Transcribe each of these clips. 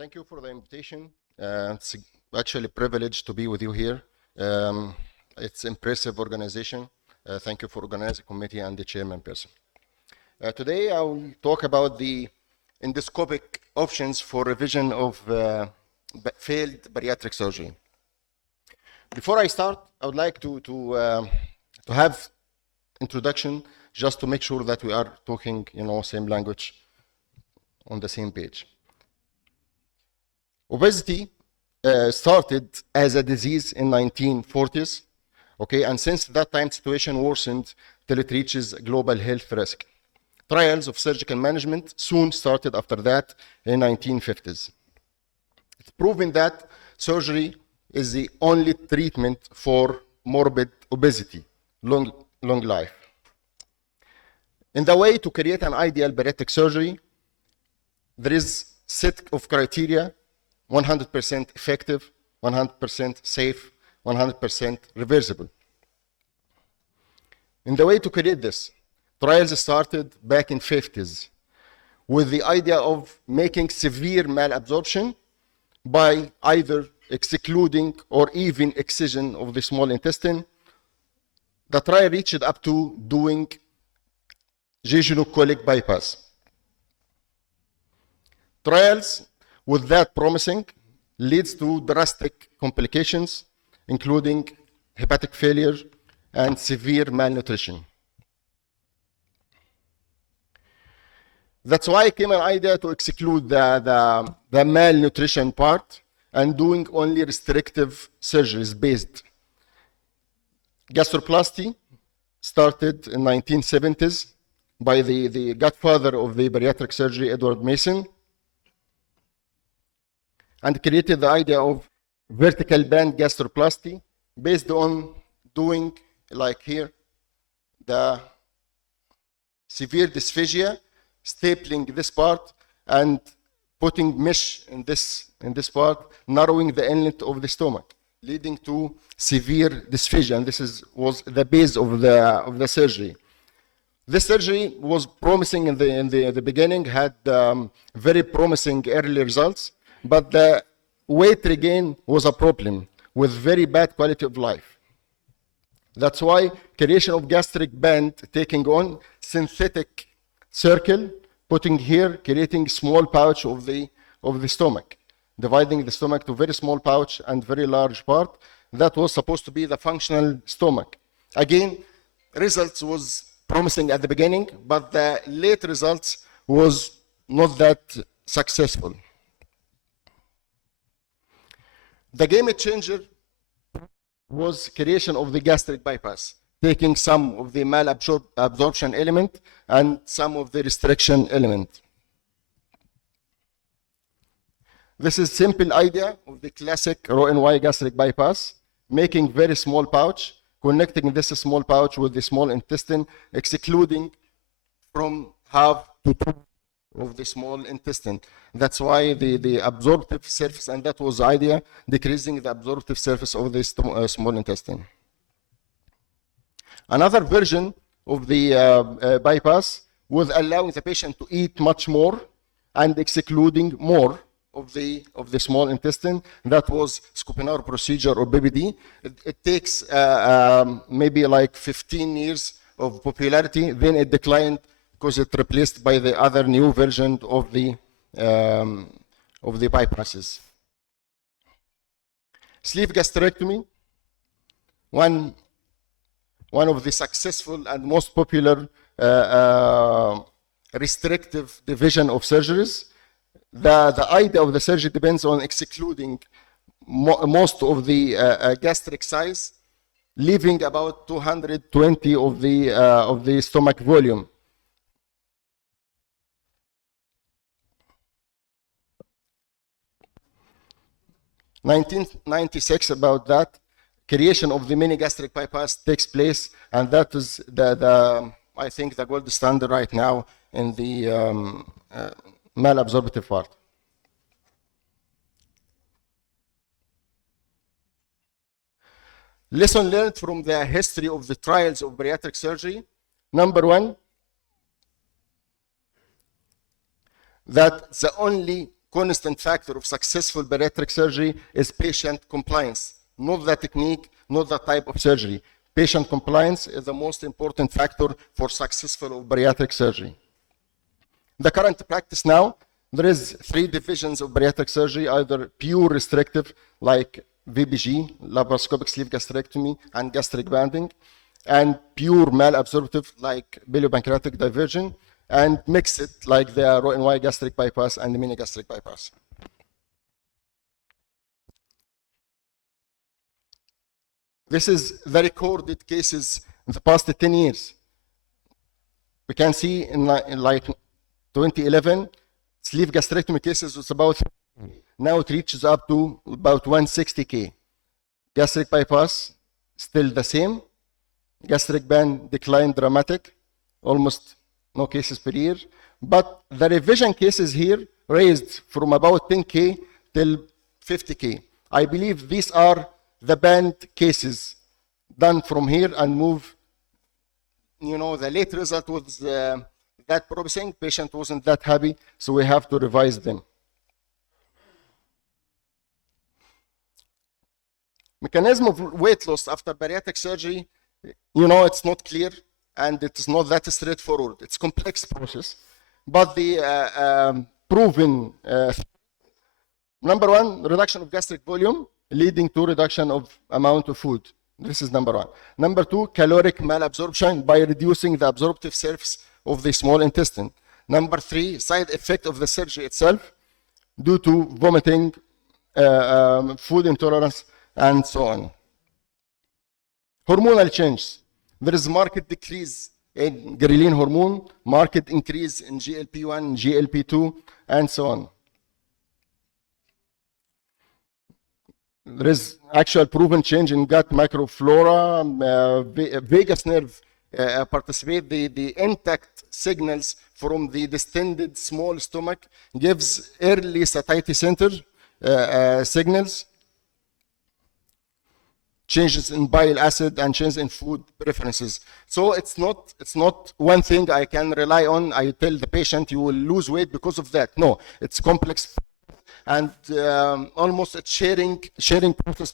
Thank you for the invitation. It's actually a privilege to be with you here. It's impressive organization. Thank you for organizing committee and the chairman person. Today I will talk about the endoscopic options for revision of failed bariatric surgery. Before I start, I would like to have introduction just to make sure that we are talking, same language on the same page. Obesity started as a disease in 1940s, okay, and since that time situation worsened till it reaches global health risk. Trials of surgical management soon started after that in 1950s. It's proven that surgery is the only treatment for morbid obesity, long life. In the way to create an ideal bariatric surgery, there is set of criteria: 100% effective, 100% safe, 100% reversible. In the way to create this, trials started back in 50s with the idea of making severe malabsorption by either excluding or even excision of the small intestine. The trial reached up to doing jejuno-colic bypass. Trials with that promising leads to drastic complications, including hepatic failure and severe malnutrition. That's why came an idea to exclude the malnutrition part and doing only restrictive surgeries based. Gastroplasty started in 1970s by the godfather of the bariatric surgery, Edward Mason, and created the idea of vertical band gastroplasty based on doing, like here, the severe dysphagia, stapling this part and putting mesh in this part, narrowing the inlet of the stomach, leading to severe dysphagia, and this was the base of the surgery. This surgery was promising in the beginning, had very promising early results, but the weight regain was a problem with very bad quality of life. That's why creation of gastric band taking on synthetic circle, putting here, creating small pouch of the stomach, dividing the stomach to very small pouch and very large part. That was supposed to be the functional stomach. Again, results was promising at the beginning, but the late results was not that successful. The game changer was creation of the gastric bypass, taking some of the malabsorption element and some of the restriction element. This is simple idea of the classic Roux-en-Y gastric bypass, making very small pouch, connecting this small pouch with the small intestine, excluding from half to two of the small intestine. That's why the absorptive surface, and that was the idea, decreasing the absorptive surface of the small intestine. Another version of the bypass was allowing the patient to eat much more and excluding more of the small intestine. That was Scopenhauer procedure or BBD. It takes maybe like 15 years of popularity, then it declined because it replaced by the other new version of the bypasses. Sleeve gastrectomy, one of the successful and most popular restrictive division of surgeries. The idea of the surgery depends on excluding most of the gastric size, leaving about 220 of the stomach volume. 1996, about that, creation of the mini gastric bypass takes place, and that is I think the gold standard right now in the malabsorptive part. Lesson learned from the history of the trials of bariatric surgery. Number one, that the only constant factor of successful bariatric surgery is patient compliance, not the technique, not the type of surgery. Patient compliance is the most important factor for successful bariatric surgery. The current practice now, there is 3 divisions of bariatric surgery, either pure restrictive like VBG, laparoscopic sleeve gastrectomy and gastric banding, and pure malabsorptive like biliopancreatic diversion, and mix it like the Roux-en-Y gastric bypass and the mini gastric bypass. This is the recorded cases in the past 10 years. We can see in like 2011, sleeve gastrectomy cases was about, now it reaches up to about 160K. Gastric bypass, still the same. Gastric band declined dramatic, almost no cases per year. But the revision cases here raised from about 10K till 50K. I believe these are the band cases done from here and move. You know, the late result was that promising, patient wasn't that happy, so we have to revise them. Mechanism of weight loss after bariatric surgery, you know, it's not clear and it is not that straightforward. It's a complex process, but the proven number 1, reduction of gastric volume leading to reduction of amount of food. This is number 1. Number 2, caloric malabsorption by reducing the absorptive surface of the small intestine. Number 3, side effect of the surgery itself due to vomiting, food intolerance, and so on. Hormonal change. There is marked decrease in ghrelin hormone, marked increase in GLP-1, GLP-2, and so on. There is actual proven change in gut microflora, vagus nerve participate, the intact signals from the distended small stomach gives early satiety center signals, changes in bile acid and changes in food preferences. So it's not one thing I can rely on. I tell the patient you will lose weight because of that. No, it's complex and almost a sharing process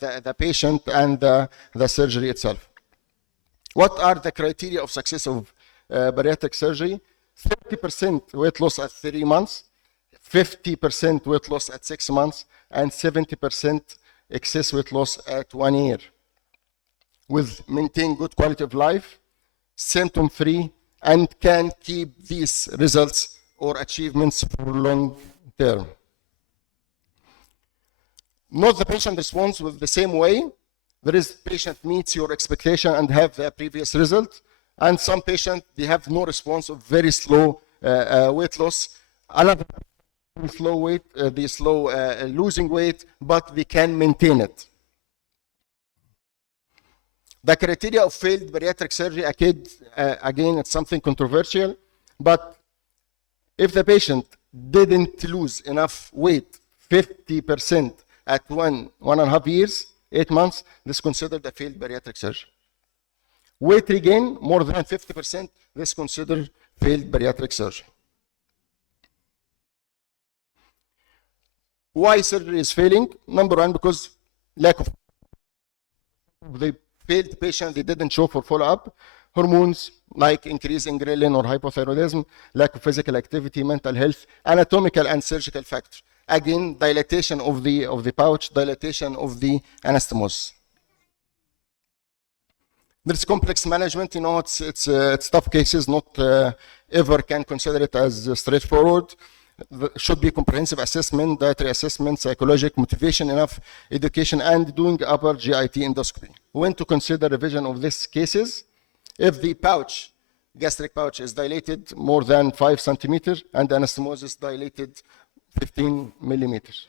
the patient and the surgery itself. What are the criteria of success of bariatric surgery? 30% weight loss at 3 months, 50% weight loss at 6 months, and 70% excess weight loss at 1 year. With maintain good quality of life, symptom-free, and can keep these results or achievements for long term. Not the patient responds with the same way. There is patient meets your expectation and have the previous result, and some patient they have no response of very slow weight loss. Another slow weight, they slow losing weight, but they can maintain it. The criteria of failed bariatric surgery, again, it's something controversial, but if the patient didn't lose enough weight, 50% at 1.5 years, 8 months, this is considered a failed bariatric surgery. Weight regain, more than 50%, this is considered failed bariatric surgery. Why surgery is failing? Number 1, because lack of the failed patient, they didn't show for follow-up. Hormones like increase in ghrelin or hypothyroidism, lack of physical activity, mental health, anatomical and surgical factors. Again, dilatation of the pouch, dilatation of the anastomosis. There's complex management. You know, it's tough cases. Not ever can consider it as straightforward. Should be comprehensive assessment, dietary assessment, psychological motivation, enough education, and doing upper GIT endoscopy. When to consider revision of these cases? If the pouch, gastric pouch, is dilated more than 5 centimeters and anastomosis dilated 15 millimeters.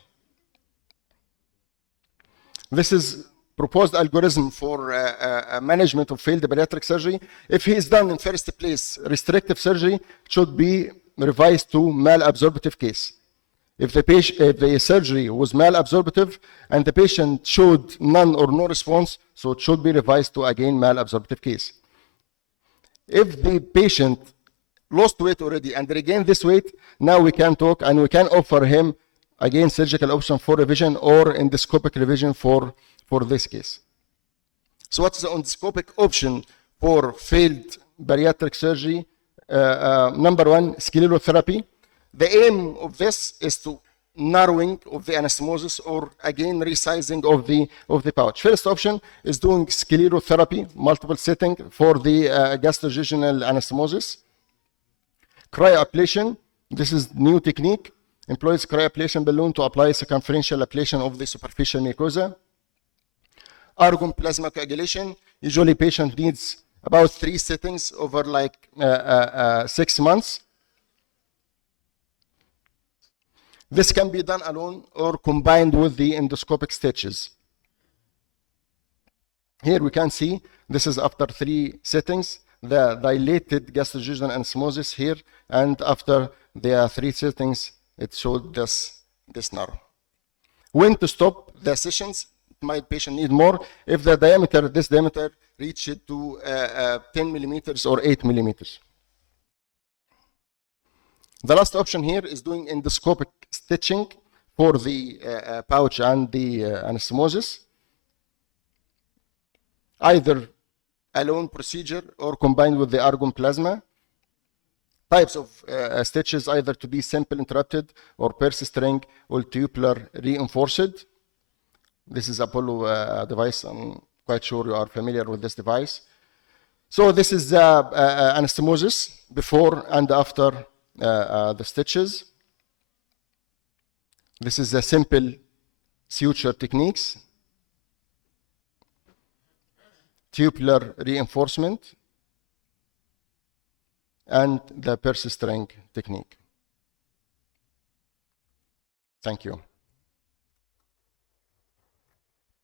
This is proposed algorithm for management of failed bariatric surgery. If he is done in first place, restrictive surgery should be revised to malabsorptive case. If the surgery was malabsorptive and the patient showed none or no response, so it should be revised to again malabsorptive case. If the patient lost weight already and regained this weight, now we can talk and we can offer him again surgical option for revision or endoscopic revision for this case. So what's the endoscopic option for failed bariatric surgery? Number one, sclerotherapy. The aim of this is to narrowing of the anastomosis or again resizing of the pouch. First option is doing sclerotherapy, multiple setting for the gastrojejunal anastomosis. Cryoablation, this is new technique, employs cryoablation balloon to apply circumferential ablation of the superficial mucosa. Argon plasma coagulation, usually patient needs about 3 settings over like 6 months. This can be done alone or combined with the endoscopic stitches. Here we can see this is after 3 settings, the dilated gastrojejunal anastomosis here, and after the 3 settings, it showed this narrow. When to stop the sessions? My patient need more if the diameter, this diameter, reached to 10 millimeters or 8 millimeters. The last option here is doing endoscopic stitching for the pouch and the anastomosis, either alone procedure or combined with the argon plasma. Types of stitches either to be simple interrupted or purse string or tubular reinforced. This is Apollo device. I'm quite sure you are familiar with this device. So this is anastomosis before and after the stitches. This is a simple suture techniques. Tubular reinforcement and the purse string technique. Thank you.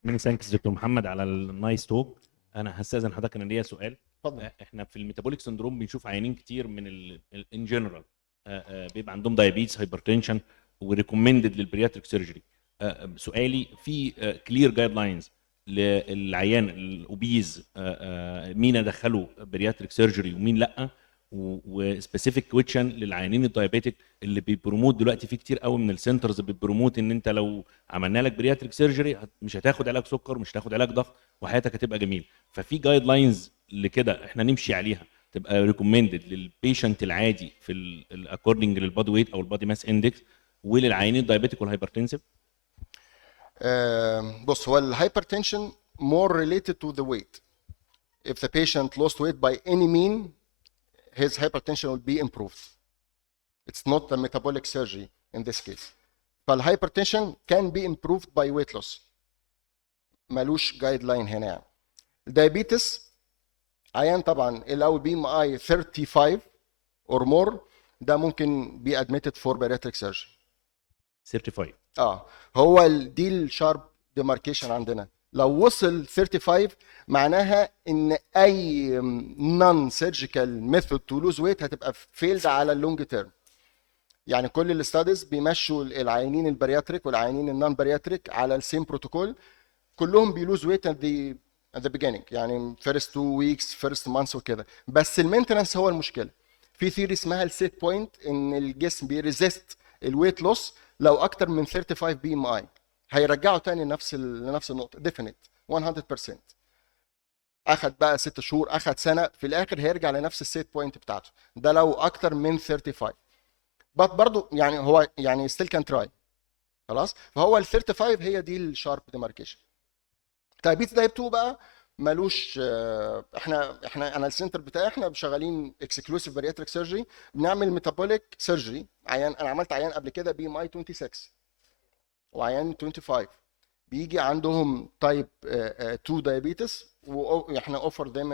Many thanks دكتور محمد على النايس توك. انا هستاذن حضرتك، انا ليا سؤال. اتفضل. احنا في الميتابوليك سندروم بنشوف عيانين كتير من ان جنرال بيبقى عندهم دايابيتس، هايبرتنشن، وريكومندد للبرياتريك سيرجري. سؤالي في كلير جايد لاينز للعيان الاوبيز مين ادخله برياتريك سيرجري ومين لا، وسبيسيفيك كويشن للعيانين الدايابيتك اللي بيبروموت دلوقتي في كتير قوي من السنترز بيبروموت ان انت لو عملنا لك برياتريك سيرجري مش هتاخد علاج سكر ومش هتاخد علاج ضغط وحياتك هتبقى جميل. ففي جايد لاينز لكده احنا نمشي عليها تبقى ريكومندد للبيشنت العادي في الاكوردنج للبادي ويت او البادي ماس اندكس وللعيانين الدايابيتك والهايبرتنسيف؟ بص، هو الهايبرتنشن more related to the weight. If the patient lost weight by any mean, his hypertension will be improved. It's not the metabolic surgery in this case. فالhypertension can be improved by weight loss. مالوش جايد لاين هنا يعني. الدايابيتس عيان طبعا لو بي ام اي 35 or more ده ممكن be admitted for bariatric surgery. 35. هو دي الشارب ديماركيشن عندنا. لو وصل 35 معناها ان اي نون سيرجيكال ميثود تو لوز ويت هتبقى فيلد على اللونج تيرم. يعني كل الاستاديز بيمشوا العيانين البارياتريك والعيانين النون بارياتريك على السيم بروتوكول، كلهم بيلوز ويت at the beginning، يعني first 2 weeks first months وكده، بس المينتنس هو المشكله. في ثيري اسمها السيت بوينت ان الجسم بيريزيست الويت لوس لو اكتر من 35 بي ام اي هيرجعه تاني لنفس النقطه ديفينيت 100%. اخد بقى 6 شهور، اخد سنه، في الاخر هيرجع لنفس السيت بوينت بتاعته ده لو اكتر من 35. بس برضه يعني هو يعني ستيل كان تراي خلاص. فهو ال 35 هي دي الشارب ديماركيشن. دايابيتس تايب 2 بقى مالوش انا السنتر بتاعي احنا شغالين اكسكلوسيف بارياتريك سيرجري، بنعمل ميتابوليك سيرجري. عيان انا عملت عيان قبل كده بي ام اي 26 وعيان 25 بيجي عندهم تايب 2 دايابيتس، واحنا اوفر ذيم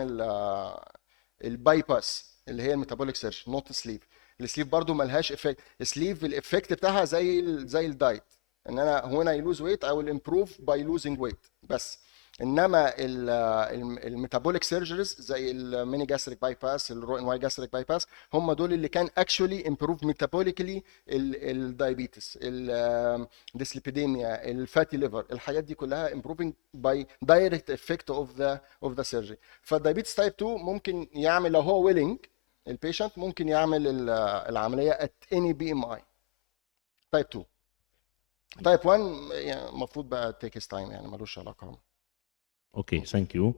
الباي باس اللي هي الميتابوليك سيرجري نوت سليف. السليف برضو ملهاش افكت. السليف الافكت بتاعها زي الدايت، ان انا هنا يلوز ويت او الامبروف باي لوزنج ويت بس. انما الميتابوليك سيرجريز زي الميني جاستريك باي باس، الرو ان واي جاستريك باي باس، هم دول اللي كان اكشولي امبروف ميتابوليكلي الدايابيتس، الديسليبيديميا، الفاتي ليفر، الحاجات دي كلها امبروفنج باي دايركت افكت اوف ذا سيرجري. فالدايابيتس تايب 2 ممكن يعمل لو هو ويلنج البيشنت ممكن يعمل العمليه at any BMI. تايب 2. تايب 1 يعني المفروض بقى تيك تايم، يعني ملوش علاقه. اوكي ثانك يو.